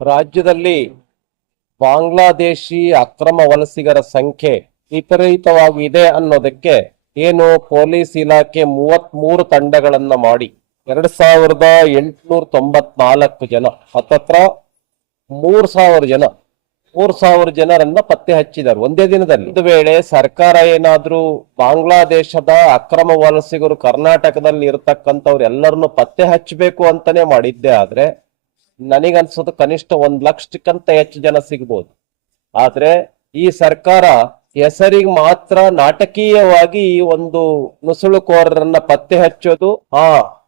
ರಾಜ್ಯದಲ್ಲಿ ಬಾಂಗ್ಲಾದೇಶಿ ಅಕ್ರಮ ವಲಸಿಗರ ಸಂಖ್ಯೆ ವಿಪರೀತವಾಗಿ ಇದೆ ಅನ್ನೋದಕ್ಕೆ ಏನು ಪೊಲೀಸ್ ಇಲಾಖೆ 33 ತಂಡಗಳನ್ನ ಮಾಡಿ 2894 ಜನ ಹತ್ತತ್ರ 3000 ಜನರನ್ನ ಪತ್ತೆ ಹಚ್ಚಿದ್ದಾರೆ ಒಂದೇ ದಿನದಲ್ಲಿ. ಒಂದು ವೇಳೆ ಸರ್ಕಾರ ಏನಾದ್ರೂ ಬಾಂಗ್ಲಾದೇಶದ ಅಕ್ರಮ ವಲಸಿಗರು ಕರ್ನಾಟಕದಲ್ಲಿ ಇರತಕ್ಕಂಥವ್ರು ಎಲ್ಲರನ್ನು ಪತ್ತೆ ಹಚ್ಚಬೇಕು ಅಂತಾನೆ ಮಾಡಿದ್ದೆ ಆದ್ರೆ ನನಗನ್ಸೋದು ಕನಿಷ್ಠ 1 ಲಕ್ಷಕ್ಕಿಂತ ಹೆಚ್ಚು ಜನ ಸಿಗ್ಬೋದು. ಆದ್ರೆ ಈ ಸರ್ಕಾರ ಹೆಸರಿಗೆ ಮಾತ್ರ ನಾಟಕೀಯವಾಗಿ ಈ ಒಂದು ನುಸುಳುಕೋರರನ್ನ ಪತ್ತೆ ಹಚ್ಚೋದು.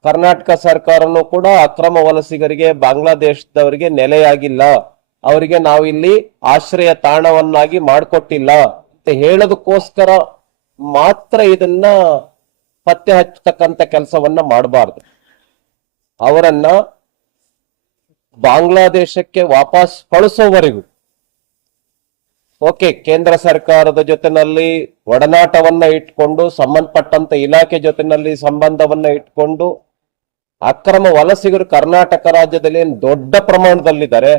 ಕರ್ನಾಟಕ ಸರ್ಕಾರನು ಕೂಡ ಅಕ್ರಮ ವಲಸಿಗರಿಗೆ ಬಾಂಗ್ಲಾದೇಶದವರಿಗೆ ನೆಲೆಯಾಗಿಲ್ಲ, ಅವರಿಗೆ ನಾವಿಲ್ಲಿ ಆಶ್ರಯ ತಾಣವನ್ನಾಗಿ ಮಾಡಿಕೊಟ್ಟಿಲ್ಲ ಅಂತ ಹೇಳೋದಕ್ಕೋಸ್ಕರ ಮಾತ್ರ ಇದನ್ನ ಪತ್ತೆ ಹಚ್ಚತಕ್ಕಂತ ಕೆಲಸವನ್ನ ಮಾಡಬಾರ್ದು. ಅವರನ್ನ ಬಾಂಗ್ಲಾದೇಶಕ್ಕೆ ವಾಪಸ್ ಕಳಿಸೋವರೆಗೂ ಕೇಂದ್ರ ಸರ್ಕಾರದ ಜೊತೆನಲ್ಲಿ ಒಡನಾಟವನ್ನ ಇಟ್ಕೊಂಡು ಸಂಬಂಧಪಟ್ಟಂತ ಇಲಾಖೆ ಜೊತೆನಲ್ಲಿ ಸಂಬಂಧವನ್ನ ಇಟ್ಕೊಂಡು ಅಕ್ರಮ ವಲಸಿಗರು ಕರ್ನಾಟಕ ರಾಜ್ಯದಲ್ಲಿ ಏನು ದೊಡ್ಡ ಪ್ರಮಾಣದಲ್ಲಿದ್ದಾರೆ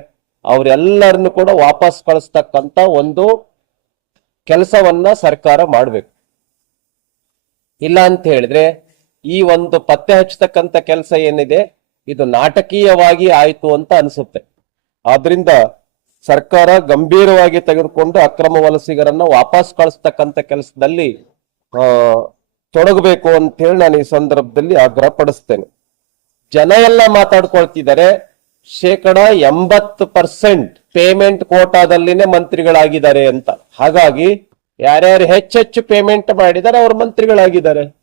ಅವರೆಲ್ಲರನ್ನು ಕೂಡ ವಾಪಸ್ ಕಳಿಸ್ತಕ್ಕಂತ ಒಂದು ಕೆಲಸವನ್ನ ಸರ್ಕಾರ ಮಾಡಬೇಕು. ಇಲ್ಲ ಅಂತ ಹೇಳಿದ್ರೆ ಈ ಒಂದು ಪತ್ತೆ ಹಚ್ಚತಕ್ಕಂತ ಕೆಲಸ ಏನಿದೆ ಇದು ನಾಟಕೀಯವಾಗಿ ಆಯ್ತು ಅಂತ ಅನ್ಸುತ್ತೆ. ಆದ್ರಿಂದ ಸರ್ಕಾರ ಗಂಭೀರವಾಗಿ ತೆಗೆದುಕೊಂಡು ಅಕ್ರಮ ವಲಸಿಗರನ್ನ ವಾಪಸ್ ಕಳಿಸ್ತಕ್ಕಂತ ಕೆಲಸದಲ್ಲಿ ತೊಡಗಬೇಕು ಅಂತ ಹೇಳಿ ನಾನು ಈ ಸಂದರ್ಭದಲ್ಲಿ ಆಗ್ರಹ ಪಡಿಸ್ತೇನೆ. ಜನ ಎಲ್ಲ ಮಾತಾಡ್ಕೊಳ್ತಿದ್ದಾರೆ 80% ಪೇಮೆಂಟ್ ಕೋಟಾದಲ್ಲಿನೇ ಮಂತ್ರಿಗಳಾಗಿದ್ದಾರೆ ಅಂತ. ಹಾಗಾಗಿ ಯಾರ್ಯಾರು ಹೆಚ್ಚೆಚ್ಚು ಪೇಮೆಂಟ್ ಮಾಡಿದ್ದಾರೆ ಅವ್ರ ಮಂತ್ರಿಗಳಾಗಿದ್ದಾರೆ.